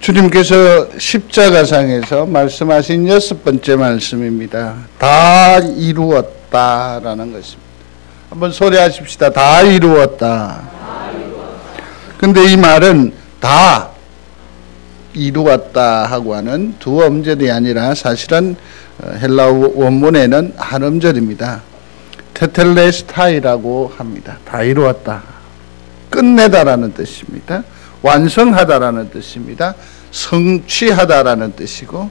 주님께서 십자가상에서 말씀하신 6번째 말씀입니다. 다 이루었다라는 것입니다. 한번 소리하십시다. 다 이루었다. 근데 이 말은 다 이루었다 하고 하는 두 음절이 아니라 사실은 헬라어 원문에는 한 음절입니다. 테텔레스타이라고 합니다. 다 이루었다. 끝내다라는 뜻입니다. 완성하다라는 뜻입니다. 성취하다라는 뜻이고,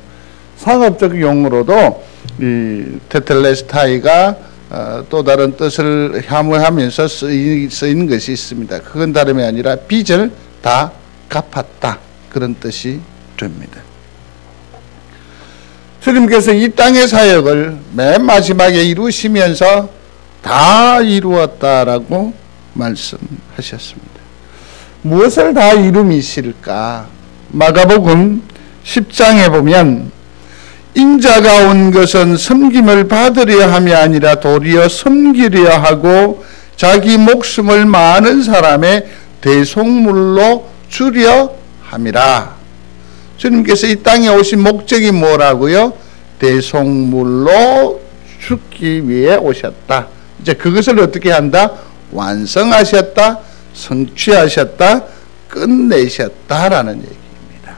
상업적 용어로도 이 테텔레스타이가 또 다른 뜻을 함유하면서 쓰인 것이 있습니다. 그건 다름이 아니라 빚을 다 갚았다, 그런 뜻이 됩니다. 주님께서 이 땅의 사역을 맨 마지막에 이루시면서 다 이루었다라고 말씀하셨습니다. 무엇을 다 이루미실까? 마가복음 10장에 보면 인자가 온 것은 섬김을 받으려 함이 아니라 도리어 섬기려 하고 자기 목숨을 많은 사람의 대속물로 주려 함이라. 주님께서 이 땅에 오신 목적이 뭐라고요? 대속물로 죽기 위해 오셨다. 이제 그것을 어떻게 한다? 완성하셨다, 성취하셨다, 끝내셨다라는 얘기입니다.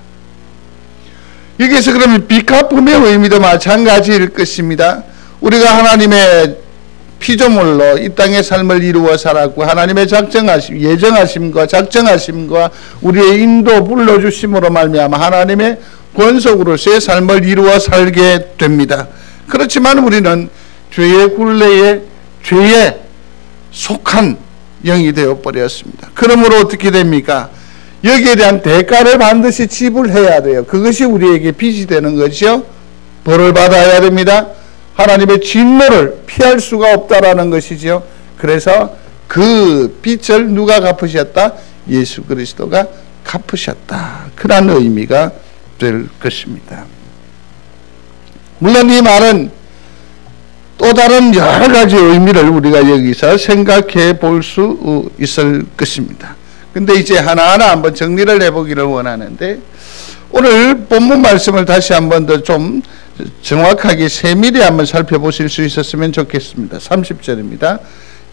여기서 그러면 빚갚음의 의미도 마찬가지일 것입니다. 우리가 하나님의 피조물로 이 땅의 삶을 이루어 살았고, 하나님의 예정하심과 작정하심과 우리의 인도 불러주심으로 말미암아 하나님의 권속으로서의 삶을 이루어 살게 됩니다. 그렇지만 우리는 죄의 굴레에, 죄에 속한 영이 되어버렸습니다. 그러므로 어떻게 됩니까? 여기에 대한 대가를 반드시 지불해야 돼요. 그것이 우리에게 빚이 되는 것이요, 벌을 받아야 됩니다. 하나님의 진노를 피할 수가 없다라는 것이죠. 그래서 그 빚을 누가 갚으셨다? 예수 그리스도가 갚으셨다. 그런 의미가 될 것입니다. 물론 이 말은 또 다른 여러 가지 의미를 우리가 여기서 생각해 볼 수 있을 것입니다. 근데 이제 하나하나 한번 정리를 해보기를 원하는데, 오늘 본문 말씀을 다시 한번 더 좀 정확하게 세밀히 한번 살펴보실 수 있었으면 좋겠습니다. 30절입니다.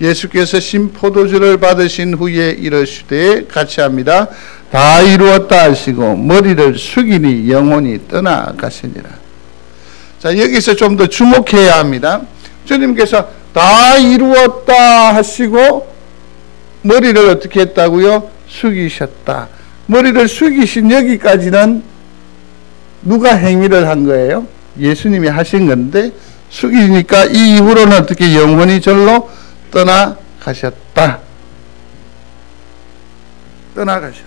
예수께서 신포도주를 받으신 후에 이르시되 같이 합니다. 다 이루었다 하시고 머리를 숙이니 영혼이 떠나가시니라. 자, 여기서 좀 더 주목해야 합니다. 주님께서 다 이루었다 하시고 머리를 어떻게 했다고요? 숙이셨다. 머리를 숙이신 여기까지는 누가 행위를 한 거예요? 예수님이 하신 건데, 숙이니까 이 이후로는 어떻게 영원히 절로 떠나가셨다. 떠나가셨다.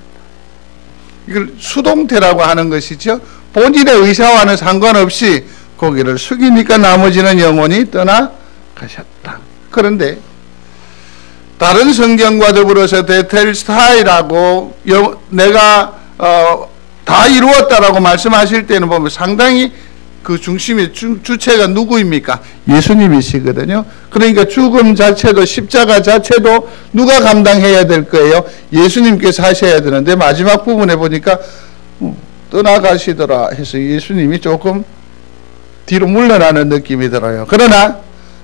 이걸 수동태라고 하는 것이죠. 본인의 의사와는 상관없이 고개를 숙이니까 나머지는 영원히 떠나가셨다. 그런데 다른 성경과 더불어서 테텔스타이라고 내가 다 이루었다라고 말씀하실 때는 보면 상당히 그 중심의 주체가 누구입니까? 예수님이시거든요. 그러니까 죽음 자체도, 십자가 자체도 누가 감당해야 될 거예요? 예수님께서 하셔야 되는데, 마지막 부분에 보니까 떠나가시더라 해서 예수님이 조금 뒤로 물러나는 느낌이 들어요. 그러나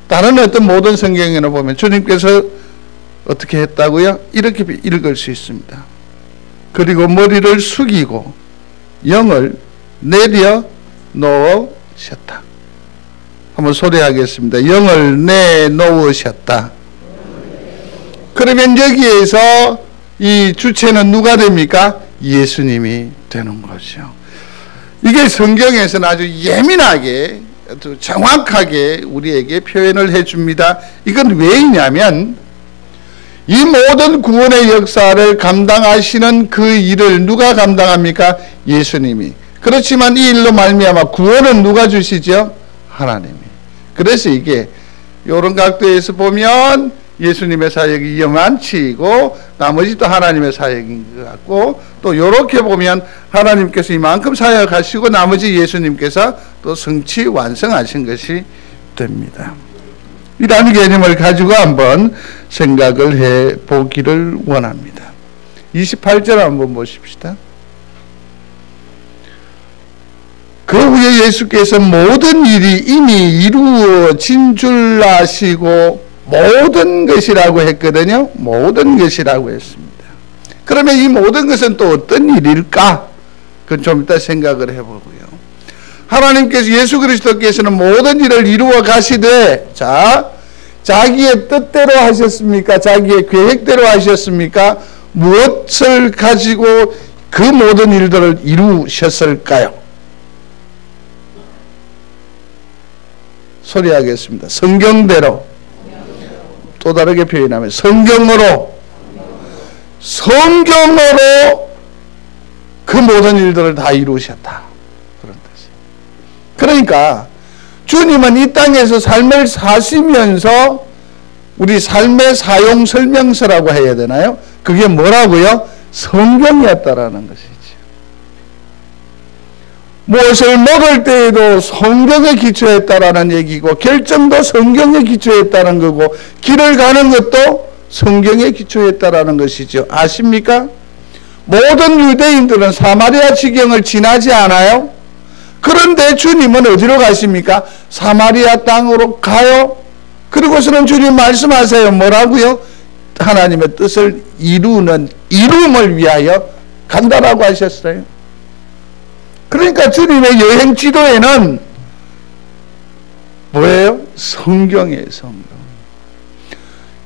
다른 어떤 모든 성경에는 보면 주님께서 어떻게 했다고요? 이렇게 읽을 수 있습니다. 그리고 머리를 숙이고 영을 내려 놓으셨다. 한번 소리하겠습니다. 영을 내놓으셨다. 그러면 여기에서 이 주체는 누가 됩니까? 예수님이 되는 거죠. 이게 성경에서는 아주 예민하게, 정확하게 우리에게 표현을 해줍니다. 이건 왜이냐면, 이 모든 구원의 역사를 감당하시는 그 일을 누가 감당합니까? 예수님이. 그렇지만 이 일로 말미암아 구원은 누가 주시죠? 하나님이. 그래서 이게 이런 각도에서 보면 예수님의 사역이 이만치고 나머지 또 하나님의 사역인 것 같고, 또 이렇게 보면 하나님께서 이만큼 사역하시고 나머지 예수님께서 또 성취 완성하신 것이 됩니다. 이라는 개념을 가지고 한번 생각을 해 보기를 원합니다. 28절 한번 보십시다. 그 후에 예수께서 모든 일이 이미 이루어진 줄 아시고 모든 것이라고 했거든요. 모든 것이라고 했습니다. 그러면 이 모든 것은 또 어떤 일일까? 그건 좀 이따 생각을 해보고요. 하나님께서 예수 그리스도께서는 모든 일을 이루어 가시되, 자, 자기의 뜻대로 하셨습니까? 자기의 계획대로 하셨습니까? 무엇을 가지고 그 모든 일들을 이루셨을까요? 소리하겠습니다. 성경대로. 또 다르게 표현하면 성경으로 그 모든 일들을 다 이루셨다. 그런 뜻이에요. 그러니까 주님은 이 땅에서 삶을 사시면서 우리 삶의 사용 설명서라고 해야 되나요? 그게 뭐라고요? 성경이었다라는 것이죠. 무엇을 먹을 때에도 성경에 기초했다라는 얘기고, 결정도 성경에 기초했다는 거고, 길을 가는 것도 성경에 기초했다라는 것이죠. 아십니까? 모든 유대인들은 사마리아 지경을 지나지 않아요. 그런데 주님은 어디로 가십니까? 사마리아 땅으로 가요. 그리고서는 주님 말씀하세요. 뭐라고요? 하나님의 뜻을 이룸을 위하여 간다라고 하셨어요. 그러니까 주님의 여행 지도에는 뭐예요? 성경이에요. 성경.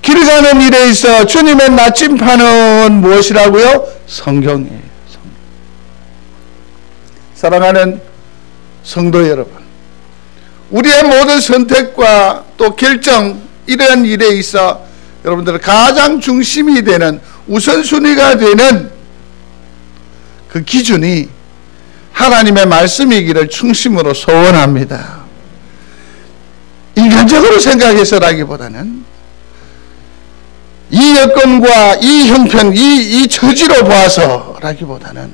길 가는 일에 있어 주님의 나침판은 무엇이라고요? 성경이에요. 성경. 사랑하는 성도 여러분, 우리의 모든 선택과 또 결정, 이런 일에 있어 여러분들 가장 중심이 되는, 우선순위가 되는 그 기준이 하나님의 말씀이기를 중심으로 소원합니다. 인간적으로 생각해서라기보다는 이 여건과 이 형편, 이 처지로 보아서라기보다는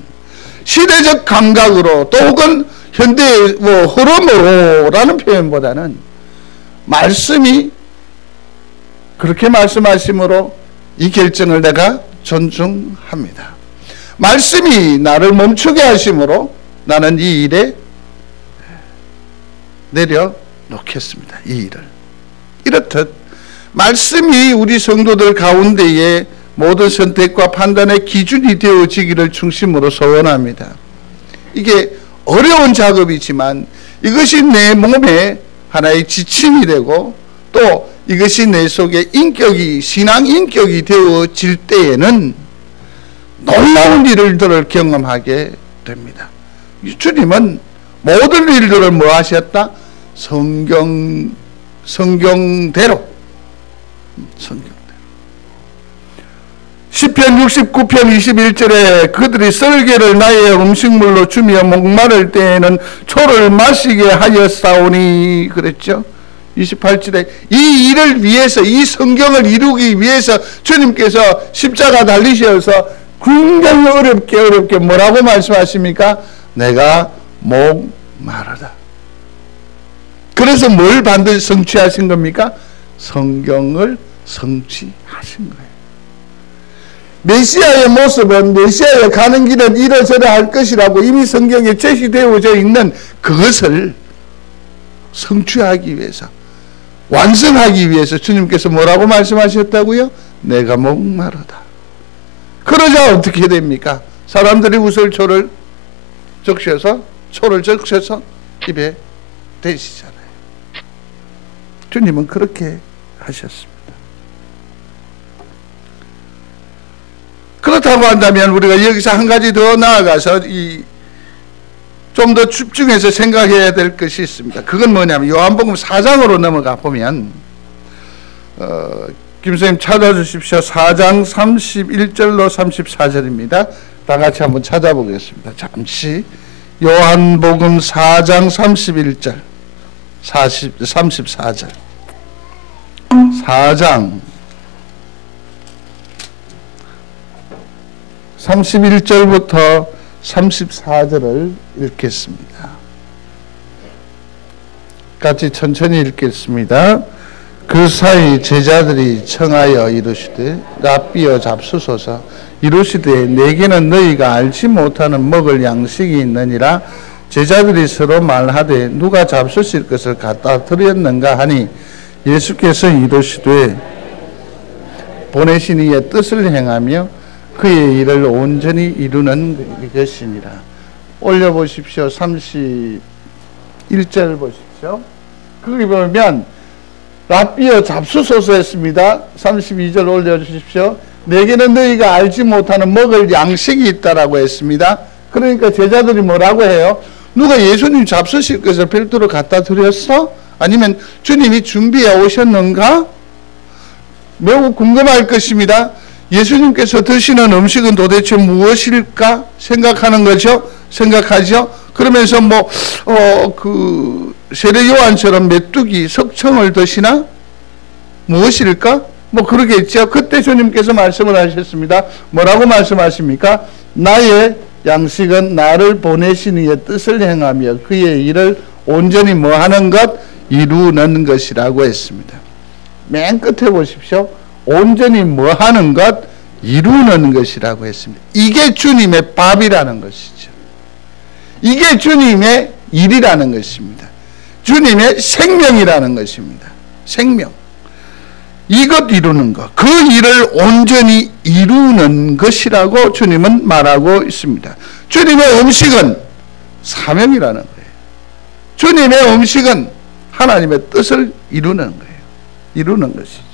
시대적 감각으로, 또 혹은 현대의 흐름으로라는 표현보다는 말씀이 그렇게 말씀하심으로 이 결정을 내가 존중합니다. 말씀이 나를 멈추게 하심으로 나는 이 일에 내려놓겠습니다. 이 일을. 이렇듯 말씀이 우리 성도들 가운데에 모든 선택과 판단의 기준이 되어지기를 중심으로 소원합니다. 이게 어려운 작업이지만 이것이 내 몸에 하나의 지침이 되고, 또 이것이 내 속에 인격이, 신앙 인격이 되어질 때에는 놀라운 일들을 경험하게 됩니다. 주님은 모든 일들을 뭐 하셨다? 성경대로. 시편 69편 21절에 그들이 썰개를 나의 음식물로 주며 목마를 때에는 초를 마시게 하였사오니 그랬죠. 28절에 이 일을 위해서, 이 성경을 이루기 위해서 주님께서 십자가 달리셔서 굉장히 어렵게 뭐라고 말씀하십니까? 내가 목마르다. 그래서 뭘 반드시 성취하신 겁니까? 성경을 성취하신 거예요. 메시아의 모습은, 메시아에 가는 길은 이러저러 할 것이라고 이미 성경에 제시되어져 있는 그것을 성취하기 위해서, 완성하기 위해서 주님께서 뭐라고 말씀하셨다고요? 내가 목마르다. 그러자 어떻게 됩니까? 사람들이 우설초를 적셔서, 초를 적셔서 입에 대시잖아요. 주님은 그렇게 하셨습니다. 그렇다고 한다면 우리가 여기서 한 가지 더 나아가서 좀 더 집중해서 생각해야 될 것이 있습니다. 그건 뭐냐면 요한복음 4장으로 넘어가 보면 김선생님 찾아주십시오. 4장 31절로 34절입니다. 다 같이 한번 찾아보겠습니다. 잠시. 요한복음 4장 31절 34절 4장 31절부터 34절을 읽겠습니다. 같이 천천히 읽겠습니다. 그 사이 제자들이 청하여 이르시되 랍비여 잡수소서. 이르시되 내게는 너희가 알지 못하는 먹을 양식이 있느니라. 제자들이 서로 말하되 누가 잡수실 것을 갖다 드렸는가 하니 예수께서 이르시되 보내신 이의 뜻을 행하며 그의 일을 온전히 이루는 것이니라. 올려보십시오. 31절 보십시오. 거기 보면 랍비여 잡수소서 했습니다. 32절 올려주십시오. 내게는 너희가 알지 못하는 먹을 양식이 있다라고 했습니다. 그러니까 제자들이 뭐라고 해요? 누가 예수님 잡수실 것을 별도로 갖다 드렸어? 아니면 주님이 준비해 오셨는가? 매우 궁금할 것입니다. 예수님께서 드시는 음식은 도대체 무엇일까 생각하는 거죠. 생각하죠. 그러면서 세례 요한처럼 메뚜기 석청을 드시나? 무엇일까? 그러겠죠. 그때 주님께서 말씀을 하셨습니다. 뭐라고 말씀하십니까? 나의 양식은 나를 보내신 이의 뜻을 행하며 그의 일을 온전히 하는 것? 이루는 것이라고 했습니다. 맨 끝에 보십시오. 온전히 하는 것? 이루는 것이라고 했습니다. 이게 주님의 밥이라는 것이죠. 이게 주님의 일이라는 것입니다. 주님의 생명이라는 것입니다. 생명. 이것 이루는 것. 그 일을 온전히 이루는 것이라고 주님은 말하고 있습니다. 주님의 음식은 사명이라는 거예요. 주님의 음식은 하나님의 뜻을 이루는 거예요. 이루는 것이죠.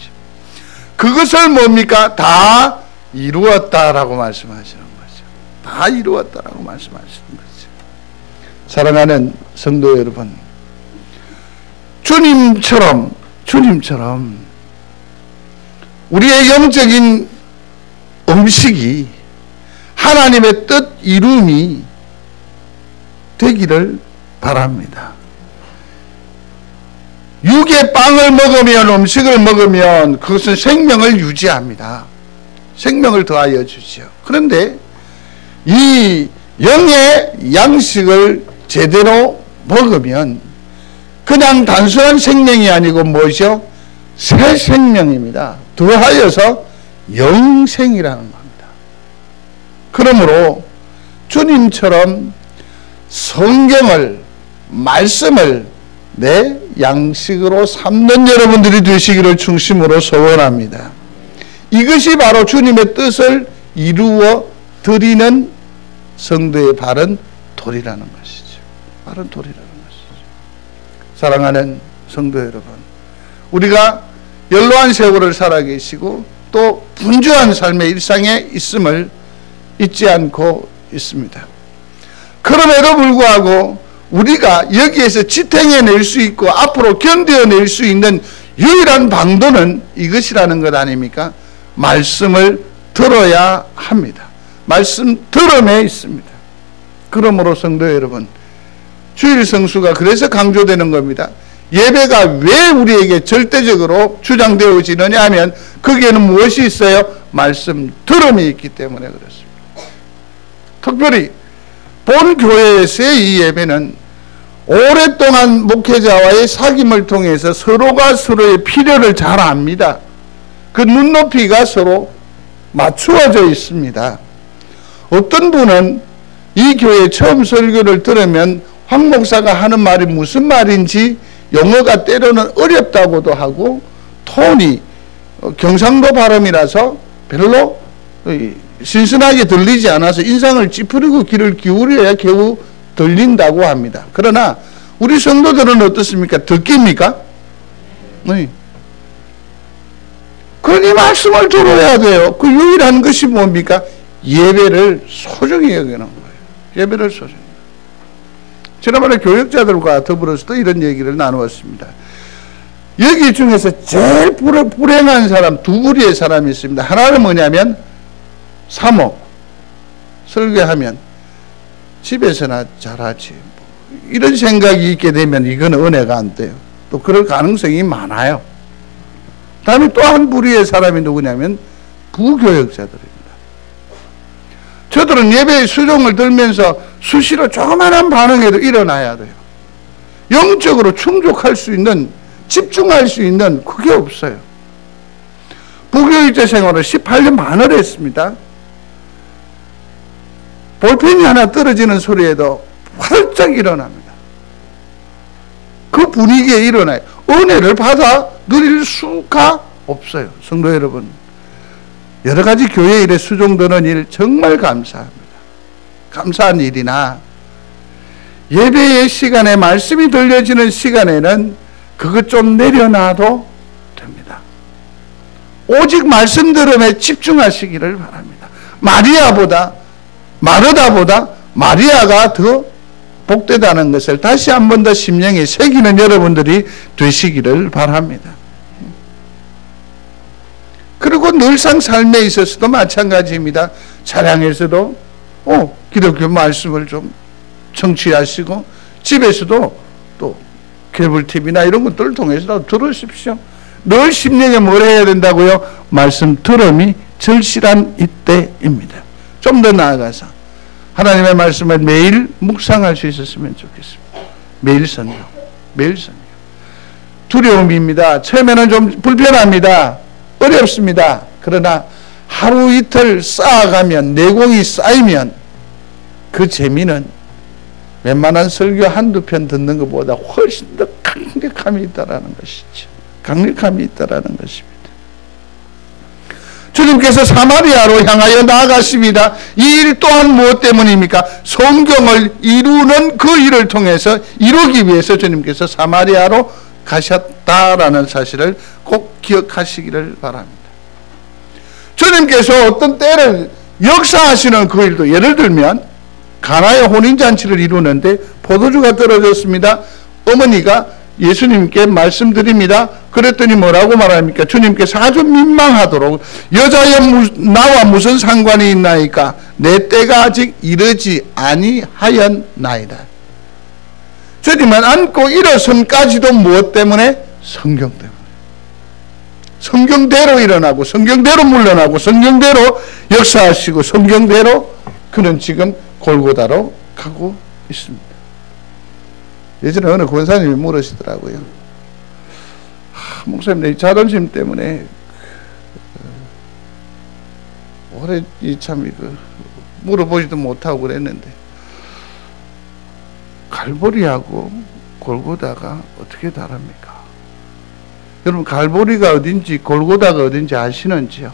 그것을 뭡니까? 다 이루었다라고 말씀하시는 거죠. 다 이루었다라고 말씀하시는 거죠. 사랑하는 성도 여러분, 주님처럼 우리의 영적인 음식이 하나님의 뜻 이룸이 되기를 바랍니다. 육의 빵을 먹으면, 음식을 먹으면 그것은 생명을 유지합니다. 생명을 더하여 주지요. 그런데 이 영의 양식을 제대로 먹으면 그냥 단순한 생명이 아니고 뭐죠? 새 생명입니다. 더하여서 영생이라는 겁니다. 그러므로 주님처럼 성경을, 말씀을 내 양식으로 삼는 여러분들이 되시기를 중심으로 소원합니다. 이것이 바로 주님의 뜻을 이루어 드리는 성도의 바른 도리라는 것이죠. 바른 도리라는 것이죠. 사랑하는 성도 여러분, 우리가 연로한 세월을 살아계시고 또 분주한 삶의 일상에 있음을 잊지 않고 있습니다. 그럼에도 불구하고 우리가 여기에서 지탱해낼 수 있고 앞으로 견뎌낼 수 있는 유일한 방도는 이것이라는 것 아닙니까? 말씀을 들어야 합니다. 말씀 들음에 있습니다. 그러므로 성도 여러분, 주일 성수가 그래서 강조되는 겁니다. 예배가 왜 우리에게 절대적으로 주장되어지느냐 하면 거기에는 무엇이 있어요? 말씀 들음이 있기 때문에 그렇습니다. 특별히 본 교회에서의 이 예배는 오랫동안 목회자와의 사귐을 통해서 서로가 서로의 필요를 잘 압니다. 그 눈높이가 서로 맞추어져 있습니다. 어떤 분은 이 교회 처음 설교를 들으면 황 목사가 하는 말이 무슨 말인지 용어가 때로는 어렵다고도 하고 톤이 경상도 발음이라서 별로 신선하게 들리지 않아서 인상을 찌푸리고 귀를 기울여야 겨우 들린다고 합니다. 그러나 우리 성도들은 어떻습니까? 듣깁니까? 네. 그러니 말씀을 들어야 돼요. 그 유일한 것이 뭡니까? 예배를 소중히 여기는 거예요. 예배를 소중히. 지난번에 교역자들과 더불어서도 이런 얘기를 나누었습니다. 여기 중에서 제일 불행한 사람, 두 부류의 사람이 있습니다. 하나는 뭐냐면 사모, 설교하면 집에서나 잘하지, 이런 생각이 있게 되면 이건 은혜가 안 돼요. 또 그럴 가능성이 많아요. 다음에 또 한 부류의 사람이 누구냐면 부교역자들입니다. 저들은 예배의 수종을 들면서 수시로 조그마한 반응에도 일어나야 돼요. 영적으로 충족할 수 있는, 집중할 수 있는 그게 없어요. 부교역자 생활을 18년 반을 했습니다. 볼펜이 하나 떨어지는 소리에도 활짝 일어납니다. 그 분위기에 일어나요. 은혜를 받아 누릴 수가 없어요. 성도 여러분, 여러 가지 교회 일에 수종되는 일 정말 감사합니다. 감사한 일이나 예배의 시간에 말씀이 들려지는 시간에는 그것 좀 내려놔도 됩니다. 오직 말씀 들음에 집중하시기를 바랍니다. 마르다보다 마리아가 더 복되다는 것을 다시 한 번 더 심령에 새기는 여러분들이 되시기를 바랍니다. 그리고 늘상 삶에 있어서도 마찬가지입니다. 차량에서도 기독교 말씀을 좀 청취하시고 집에서도 또 케이블 TV나 이런 것들을 통해서 들으십시오. 늘 심령에 뭘 해야 된다고요? 말씀 들음이 절실한 이때입니다. 좀 더 나아가서 하나님의 말씀을 매일 묵상할 수 있었으면 좋겠습니다. 매일 성경. 두려움입니다. 처음에는 좀 불편합니다. 어렵습니다. 그러나 하루 이틀 쌓아가면, 내공이 쌓이면 그 재미는 웬만한 설교 한두 편 듣는 것보다 훨씬 더 강력함이 있다라는 것이죠. 강력함이 있다라는 것입니다. 주님께서 사마리아로 향하여 나아가십니다. 이 일 또한 무엇 때문입니까? 성경을 이루는 그 일을 통해서 이루기 위해서 주님께서 사마리아로 가셨다라는 사실을 꼭 기억하시기를 바랍니다. 주님께서 어떤 때를 역사하시는 그 일도, 예를 들면 가나의 혼인잔치를 이루는데 포도주가 떨어졌습니다. 어머니가 예수님께 말씀드립니다. 그랬더니 뭐라고 말합니까? 주님께서 아주 민망하도록, 여자여 나와 무슨 상관이 있나이까? 내 때가 아직 이르지 아니하였나이다. 주님은 안고 일어선까지도 무엇 때문에? 성경 때문에. 성경대로 일어나고 성경대로 물러나고 성경대로 역사하시고 성경대로 그는 지금 골고다로 가고 있습니다. 예전에 어느 권사님이 물으시더라고요. 목사님, 내 자존심 때문에 오래 참 물어보지도 못하고 그랬는데 갈보리하고 골고다가 어떻게 다릅니까? 여러분, 갈보리가 어딘지 골고다가 어딘지 아시는지요?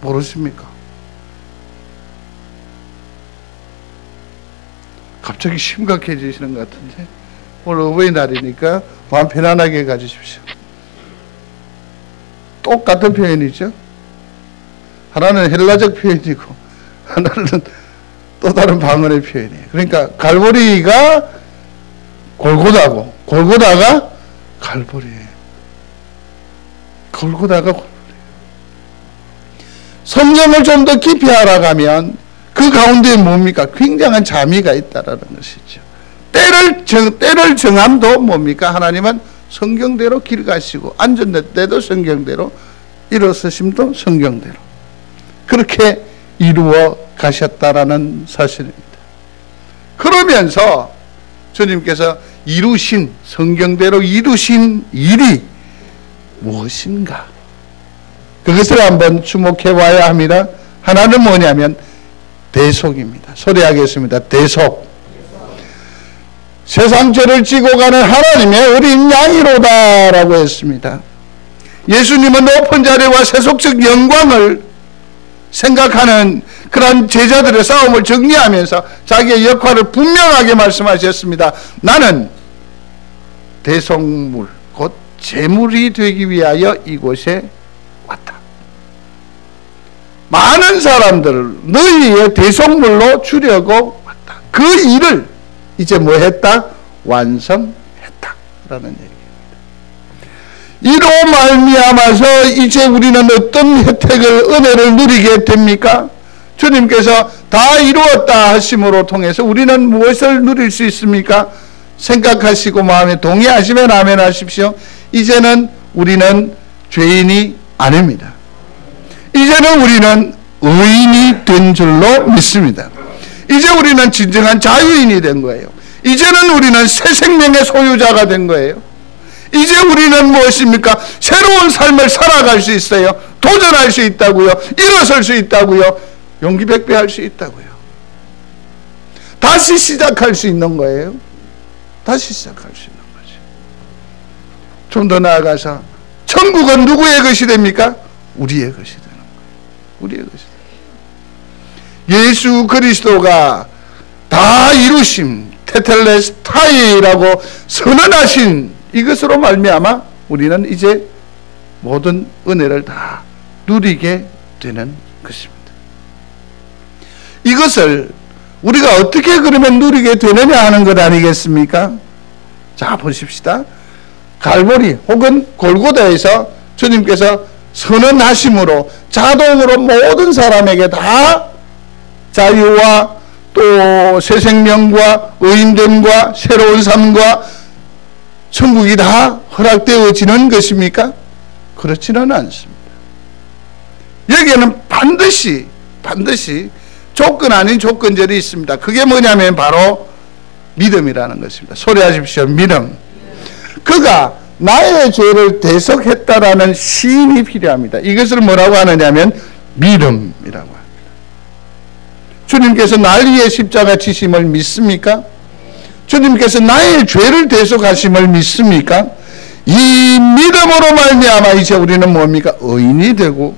모르십니까? 갑자기 심각해지시는 것 같은데 오늘 어버이날이니까 마음 편안하게 가지십시오. 똑같은 표현이죠. 하나는 헬라적 표현이고 하나는 또 다른 방언의 표현이에요. 그러니까 갈보리가 골고다고 골고다가 갈보리예요. 골고다가 골보리예요. 성경을 좀 더 깊이 알아가면 그 가운데 뭡니까? 굉장한 자미가 있다라는 것이죠. 때를 정함도 뭡니까? 하나님은 성경대로 길 가시고 앉은 때도 성경대로 일어서심도 성경대로 그렇게 이루어 가셨다라는 사실입니다. 그러면서 주님께서 이루신, 성경대로 이루신 일이 무엇인가? 그것을 한번 주목해 봐야 합니다. 하나는 뭐냐면 대속입니다. 소리하겠습니다. 대속. 세상 죄를 지고 가는 하나님의 어린 양이로다라고 했습니다. 예수님은 높은 자리와 세속적 영광을 생각하는 그런 제자들의 싸움을 정리하면서 자기의 역할을 분명하게 말씀하셨습니다. 나는 대속물, 곧 제물이 되기 위하여 이곳에 왔다. 많은 사람들을 너희의 대속물로 주려고 왔다. 그 일을 이제 뭐 했다? 완성했다 라는 얘기입니다. 이로 말미암아서 이제 우리는 어떤 혜택을, 은혜를 누리게 됩니까? 주님께서 다 이루었다 하심으로 통해서 우리는 무엇을 누릴 수 있습니까? 생각하시고 마음에 동의하시면 아멘 하십시오. 이제는 우리는 죄인이 아닙니다. 이제는 우리는 의인이 된 줄로 믿습니다. 이제 우리는 진정한 자유인이 된 거예요. 이제는 우리는 새 생명의 소유자가 된 거예요. 이제 우리는 무엇입니까? 새로운 삶을 살아갈 수 있어요. 도전할 수 있다고요. 일어설 수 있다고요. 용기 백배할 수 있다고요. 다시 시작할 수 있는 거예요. 다시 시작할 수 있는 거죠. 좀 더 나아가서 천국은 누구의 것이 됩니까? 우리의 것이 되는 거예요. 우리의 것이 되는 거예요. 예수 그리스도가 다 이루심 테텔레스타이라고 선언하신 이것으로 말미암아 우리는 이제 모든 은혜를 다 누리게 되는 것입니다. 이것을 우리가 어떻게 그러면 누리게 되느냐 하는 것 아니겠습니까? 자, 보십시다. 갈보리 혹은 골고다에서 주님께서 선언하심으로 자동으로 모든 사람에게 다 자유와 또 새 생명과 의인됨과 새로운 삶과 천국이 다 허락되어지는 것입니까? 그렇지는 않습니다. 여기에는 반드시 조건 아닌 조건절이 있습니다. 그게 뭐냐면 바로 믿음이라는 것입니다. 소리하십시오. 믿음. 그가 나의 죄를 대속했다라는 시인이 필요합니다. 이것을 뭐라고 하느냐면 믿음이라고 합니다. 주님께서 날 위해 십자가 지심을 믿습니까? 주님께서 나의 죄를 대속하심을 믿습니까? 이 믿음으로 말미암아 이제 우리는 뭡니까? 의인이 되고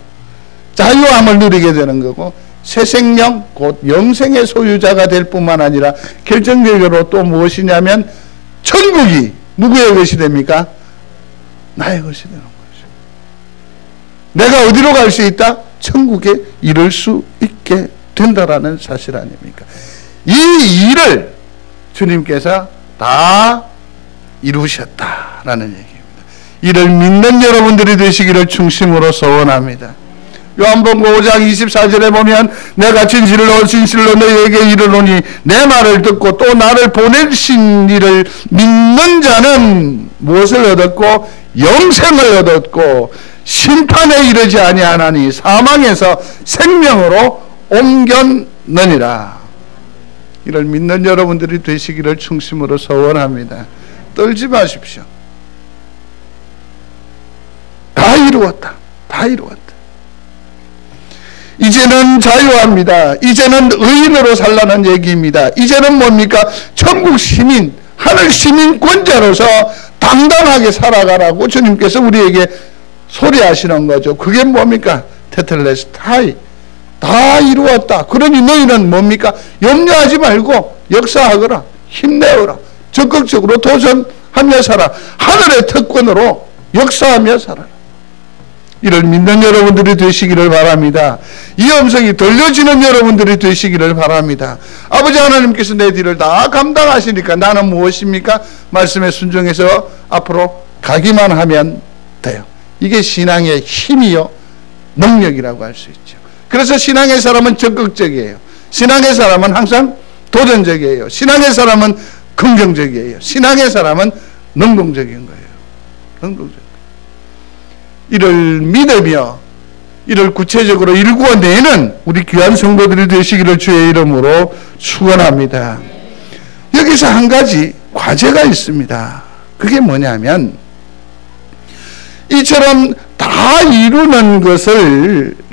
자유함을 누리게 되는 거고 새 생명 곧 영생의 소유자가 될 뿐만 아니라 결정적으로 또 무엇이냐면 천국이 누구의 것이 됩니까? 나의 것이 되는 거죠. 내가 어디로 갈 수 있다? 천국에 이를 수 있게 된다라는 사실 아닙니까? 이 일을 주님께서 다 이루셨다라는 얘기입니다. 이를 믿는 여러분들이 되시기를 중심으로 소원합니다. 요한복음 5장 24절에 보면 내가 진실로 너희에게 이르노니 내 말을 듣고 또 나를 보내신 이를 믿는 자는 무엇을 얻었고 영생을 얻었고 심판에 이르지 아니하나니 사망에서 생명으로 옮겼느니라. 이를 믿는 여러분들이 되시기를 중심으로 소원합니다. 떨지 마십시오. 다 이루었다. 다 이루었다. 이제는 자유합니다. 이제는 의인으로 살라는 얘기입니다. 이제는 뭡니까? 천국 시민, 하늘 시민권자로서 당당하게 살아가라고 주님께서 우리에게 소리하시는 거죠. 그게 뭡니까? 테텔레스타이. 다 이루었다. 그러니 너희는 뭡니까? 염려하지 말고 역사하거라. 힘내어라. 적극적으로 도전하며 살아. 하늘의 특권으로 역사하며 살아라. 이를 믿는 여러분들이 되시기를 바랍니다. 이 음성이 들려지는 여러분들이 되시기를 바랍니다. 아버지 하나님께서 내 뒤를 다 감당하시니까 나는 무엇입니까? 말씀에 순종해서 앞으로 가기만 하면 돼요. 이게 신앙의 힘이요 능력이라고 할 수 있죠. 그래서 신앙의 사람은 적극적이에요. 신앙의 사람은 항상 도전적이에요. 신앙의 사람은 긍정적이에요. 신앙의 사람은 능동적인 거예요. 능동적. 이를 믿으며 이를 구체적으로 일구어내는 우리 귀한 성도들이 되시기를 주의 이름으로 축원합니다. 여기서 한 가지 과제가 있습니다. 그게 뭐냐면 이처럼 다 이루는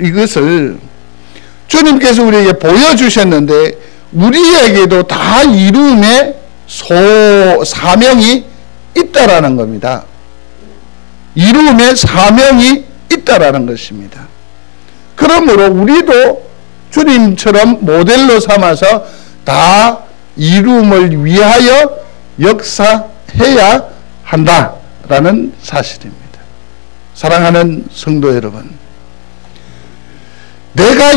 이것을 주님께서 우리에게 보여주셨는데 우리에게도 다 이룸의 사명이 있다라는 겁니다. 이룸의 사명이 있다라는 것입니다. 그러므로 우리도 주님처럼 모델로 삼아서 다 이룸을 위하여 역사해야 한다라는 사실입니다. 사랑하는 성도 여러분, 내가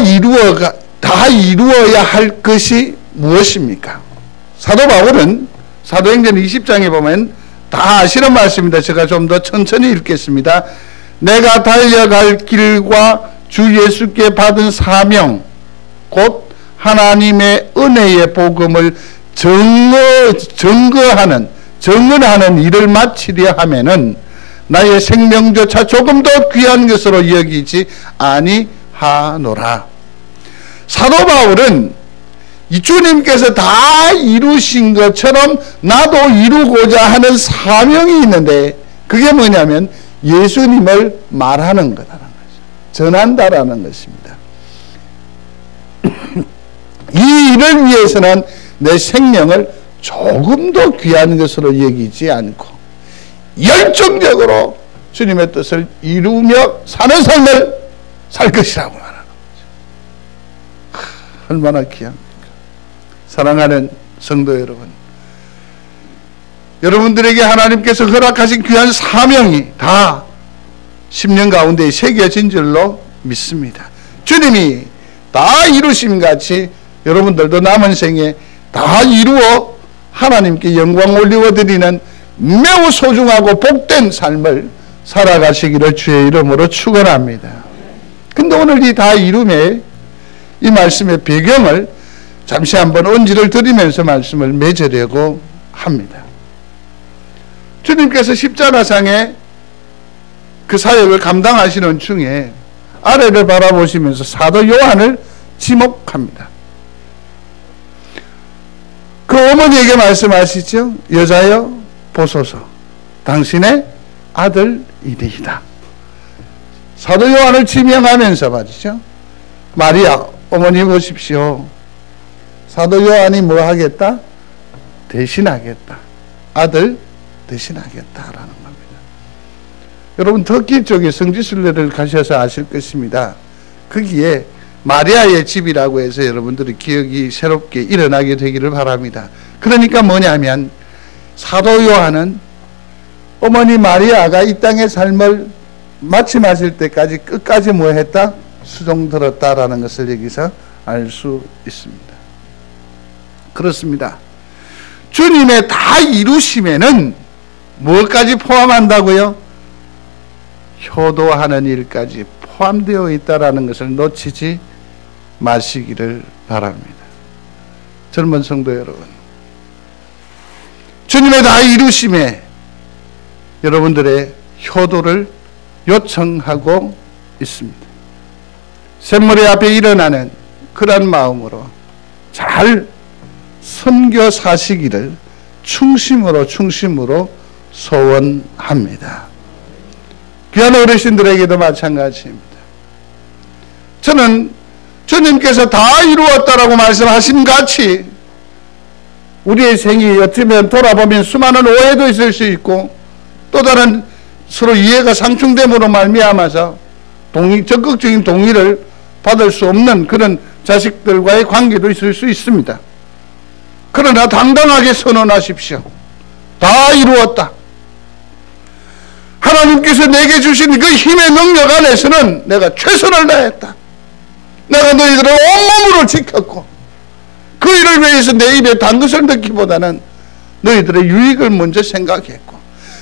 다 이루어야 할 것이 무엇입니까? 사도 바울은 사도행전 20장에 보면 다 아시는 말씀입니다. 제가 좀 더 천천히 읽겠습니다. 내가 달려갈 길과 주 예수께 받은 사명 곧 하나님의 은혜의 복음을 증언하는 일을 마치려 하면은 나의 생명조차 조금 더 귀한 것으로 여기지 아니하노라. 사도 바울은 이 주님께서 다 이루신 것처럼 나도 이루고자 하는 사명이 있는데 그게 뭐냐면 예수님을 말하는 거다라는 거죠. 전한다라는 것입니다. 이 일을 위해서는 내 생명을 조금도 귀한 것으로 여기지 않고 열정적으로 주님의 뜻을 이루며 사는 삶을 살 것이라고 말하는 거죠. 얼마나 귀합니까? 사랑하는 성도 여러분, 여러분들에게 하나님께서 허락하신 귀한 사명이 다 10년 가운데 새겨진 줄로 믿습니다. 주님이 다 이루심 같이 여러분들도 남은 생에 다 이루어 하나님께 영광 올리워드리는 매우 소중하고 복된 삶을 살아가시기를 주의 이름으로 축원합니다. 근데 오늘 이 다 이룸의 이 말씀의 배경을 잠시 한번 언지를 드리면서 말씀을 맺으려고 합니다. 주님께서 십자가상에 그 사역을 감당하시는 중에 아래를 바라보시면서 사도 요한을 지목합니다. 그 어머니에게 말씀하시죠. 여자여 보소서 당신의 아들이리이다. 사도 요한을 지명하면서 말이죠. 마리아 어머니 보십시오. 사도 요한이 뭐 하겠다? 대신하겠다. 아들 대신하겠다라는 겁니다. 여러분 터키 쪽에 성지순례를 가셔서 아실 것입니다. 거기에 마리아의 집이라고 해서 여러분들이 기억이 새롭게 일어나게 되기를 바랍니다. 그러니까 뭐냐면 사도 요한은 어머니 마리아가 이 땅의 삶을 마침하실 때까지 끝까지 뭐 했다? 수종 들었다라는 것을 여기서 알 수 있습니다. 그렇습니다. 주님의 다 이루심에는 무엇까지 포함한다고요? 효도하는 일까지 포함되어 있다라는 것을 놓치지 마시기를 바랍니다. 젊은 성도 여러분, 주님의 다 이루심에 여러분들의 효도를 요청하고 있습니다. 샘머리 앞에 일어나는 그런 마음으로 잘 선교 사시기를 충심으로 소원합니다. 귀한 어르신들에게도 마찬가지입니다. 저는 주님께서 다 이루었다라고 말씀하신 같이 우리의 생이 어쩌면 돌아보면 수많은 오해도 있을 수 있고 또 다른 서로 이해가 상충됨으로 말미암아서 적극적인 동의를 받을 수 없는 그런 자식들과의 관계도 있을 수 있습니다. 그러나 당당하게 선언하십시오. 다 이루었다. 하나님께서 내게 주신 그 힘의 능력 안에서는 내가 최선을 다했다. 내가 너희들을 온몸으로 지켰고 그 일을 위해서 내 입에 단 것을 넣기보다는 너희들의 유익을 먼저 생각했고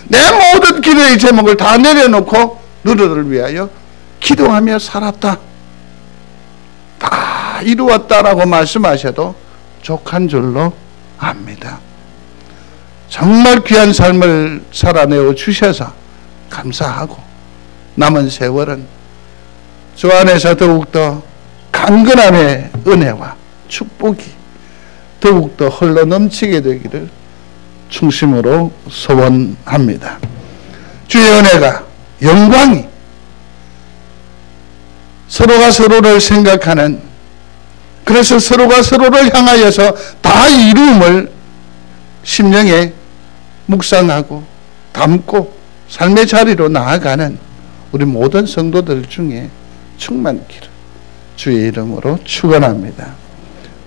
내 모든 기도의 제목을 다 내려놓고 너희들을 위하여 기도하며 살았다. 다 이루었다라고 말씀하셔도 족한 줄로 압니다. 정말 귀한 삶을 살아내어 주셔서 감사하고 남은 세월은 주 안에서 더욱더 강건함의 은혜와 축복이 더욱더 흘러 넘치게 되기를 충심으로 소원합니다. 주의 은혜가 영광이 서로가 서로를 생각하는 그래서 서로가 서로를 향하여서 다 이루음을 심령에 묵상하고 담고 삶의 자리로 나아가는 우리 모든 성도들 중에 충만기를 주의 이름으로 축원합니다.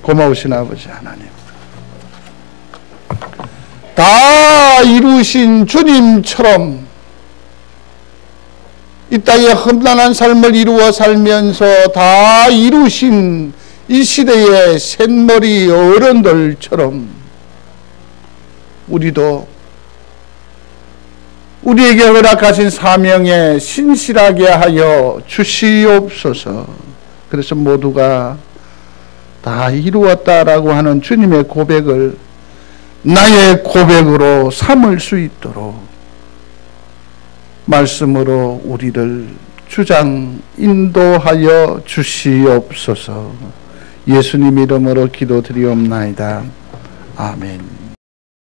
고마우신 아버지 하나님, 다 이루신 주님처럼 이 땅에 험난한 삶을 이루어 살면서 다 이루신 이 시대의 샛머리 어른들처럼 우리도 우리에게 허락하신 사명에 신실하게 하여 주시옵소서. 그래서 모두가 다 이루었다라고 하는 주님의 고백을 나의 고백으로 삼을 수 있도록 말씀으로 우리를 주장 인도하여 주시옵소서. 예수님 이름으로 기도드리옵나이다. 아멘.